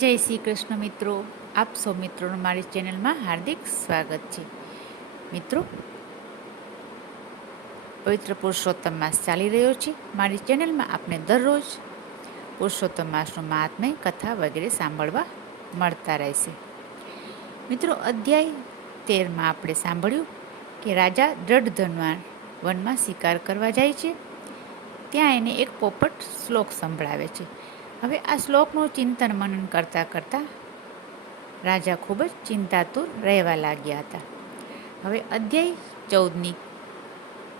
જય શ્રી કૃષ્ણ મિત્રો, આપ સૌ મિત્રોનું મારી ચેનલમાં હાર્દિક સ્વાગત છે. મિત્રો, પવિત્ર પુરુષોત્તમ માસ ચાલી રહ્યો છે. મારી ચેનલમાં આપને દરરોજ પુરુષોત્તમ માસનું મહાત્મ્ય, કથા વગેરે સાંભળવા મળતા રહેશે. મિત્રો, અધ્યાય 13માં આપણે સાંભળ્યું કે રાજા દ્રઢધનવાન વનમાં શિકાર કરવા જાય છે. ત્યાં એને એક પોપટ શ્લોક સંભળાવે છે. હવે આ શ્લોકનું ચિંતન મનન કરતાં કરતાં રાજા ખૂબ જ ચિંતાતુર રહેવા લાગ્યા હતા. હવે અધ્યાય 14ની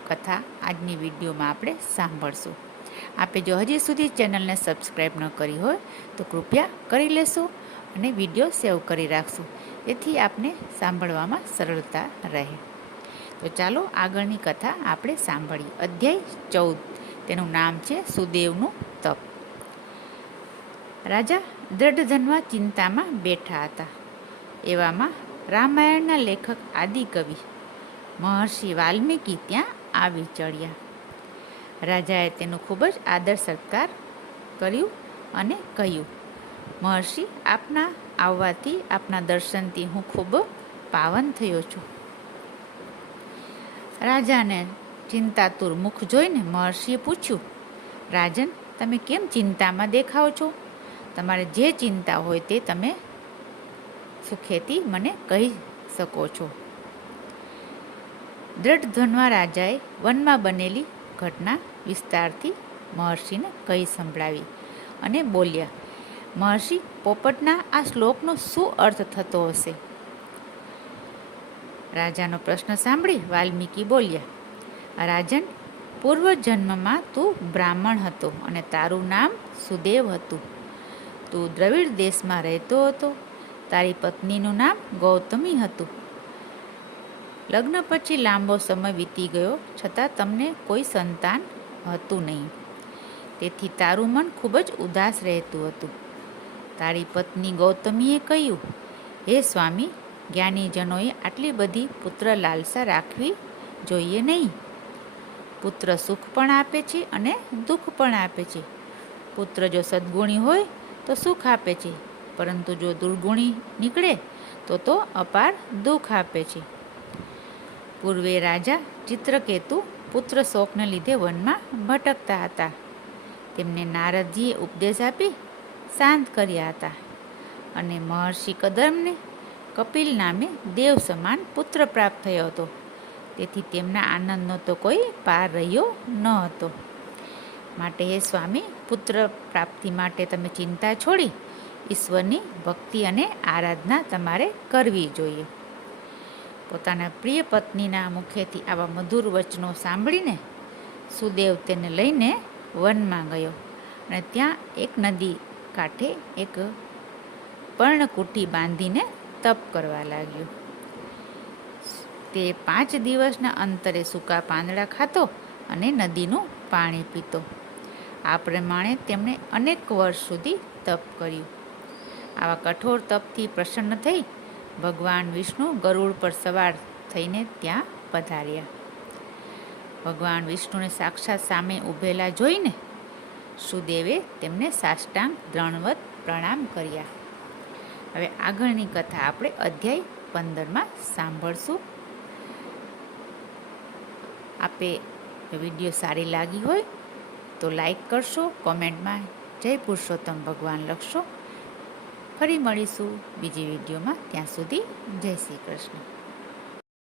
કથા આજની વિડીયોમાં આપણે સાંભળશું. આપે જો હજી સુધી ચેનલને સબસ્ક્રાઈબ ન કરી હોય તો કૃપયા કરી લેશો અને વિડીયો સેવ કરી રાખશું, જેથી આપને સાંભળવામાં સરળતા રહે. તો ચાલો આગળની કથા આપણે સાંભળીએ. અધ્યાય 14, તેનું નામ છે સુદેવનું તપ. રાજા દ્રઢધનમાં ચિંતામાં બેઠા હતા. એવામાં રામાયણના લેખક આદિકવિ મહર્ષિ વાલ્મીકી ત્યાં આવી ચડ્યા. રાજાએ તેનું ખૂબ જ આદર સત્કાર કર્યું અને કહ્યું, મહર્ષિ, આપના આવવાથી, આપના દર્શનથી હું ખૂબ પાવન થયો છું. રાજાને ચિંતાતુર મુખ જોઈને મહર્ષિએ પૂછ્યું, રાજન, તમે કેમ ચિંતામાં દેખાઓ છો? તમારે જે ચિંતા હોય તે તમે સુખેથી મને કહી શકો છો. દ્રઢધનમાં રાજાએ વનમાં બનેલી ઘટના વિસ્તારથી મહર્ષિને કહી સંભળાવી અને બોલ્યા, મહર્ષિ, પોપટના આ શ્લોકનો શું અર્થ થતો હશે? રાજાનો પ્રશ્ન સાંભળી વાલ્મીકી બોલ્યા, રાજન, પૂર્વજન્મમાં તું બ્રાહ્મણ હતો અને તારું નામ સુદેવ હતું. તું દ્રવિડ દેશમાં રહેતો હતો. તારી પત્નીનું નામ ગૌતમી હતું. લગ્ન પછી લાંબો સમય વીતી ગયો, છતાં તમને કોઈ સંતાન હતું નહીં. તેથી તારું મન ખૂબ જ ઉદાસ રહેતું હતું. તારી પત્ની ગૌતમીએ કહ્યું, હે સ્વામી, જ્ઞાનીજનોએ આટલી બધી પુત્ર લાલસા રાખવી જોઈએ નહીં. પુત્ર સુખ પણ આપે છે અને દુઃખ પણ આપે છે. પુત્ર જો સદ્ગુણી હોય તો સુખ આપે છે, પરંતુ જો દુર્ગુણી નીકળે તો અપાર દુઃખ આપે છે. પૂર્વે રાજા ચિત્રકેતુ પુત્ર શોકને લીધે વનમાં ભટકતા હતા. તેમને નારદજીએ ઉપદેશ આપી શાંત કર્યા હતા અને મહર્ષિ કદમને કપિલ નામે દેવ સમાન પુત્ર પ્રાપ્ત થયો હતો. તેથી તેમના આનંદનો તો કોઈ પાર રહ્યો ન હતો. માટે હે સ્વામી, પુત્ર પ્રાપ્તિ માટે તમે ચિંતા છોડી ઈશ્વરની ભક્તિ અને આરાધના તમારે કરવી જોઈએ. પોતાના પ્રિય પત્નીના મુખેથી આવા મધુર વચનો સાંભળીને સુદેવ તેને લઈને વનમાં ગયો અને ત્યાં એક નદી કાંઠે એક પર્ણકુટી બાંધીને તપ કરવા લાગ્યો. તે 5 દિવસના અંતરે સૂકા પાંદડા ખાતો અને નદીનું પાણી પીતો. આ પ્રમાણે તેમણે અનેક વર્ષ સુધી તપ કર્યું. આવા કઠોર તપથી પ્રસન્ન થઈ ભગવાન વિષ્ણુ ગરુડ પર સવાર થઈને ત્યાં પધાર્યા. ભગવાન વિષ્ણુને સાક્ષાત સામે ઊભેલા જોઈને સુદેવે તેમને સાષ્ટાંગ દંડવત પ્રણામ કર્યા. હવે આગળની કથા આપણે અધ્યાય 15માં સાંભળશું. આપે વિડીયો સારી લાગી હોય તો લાઈક કરશો, કોમેન્ટમાં જય પુરુષોત્તમ ભગવાન લખશો. ફરી મળીશું બીજી વિડીયોમાં. ત્યાં સુધી જય શ્રી કૃષ્ણ.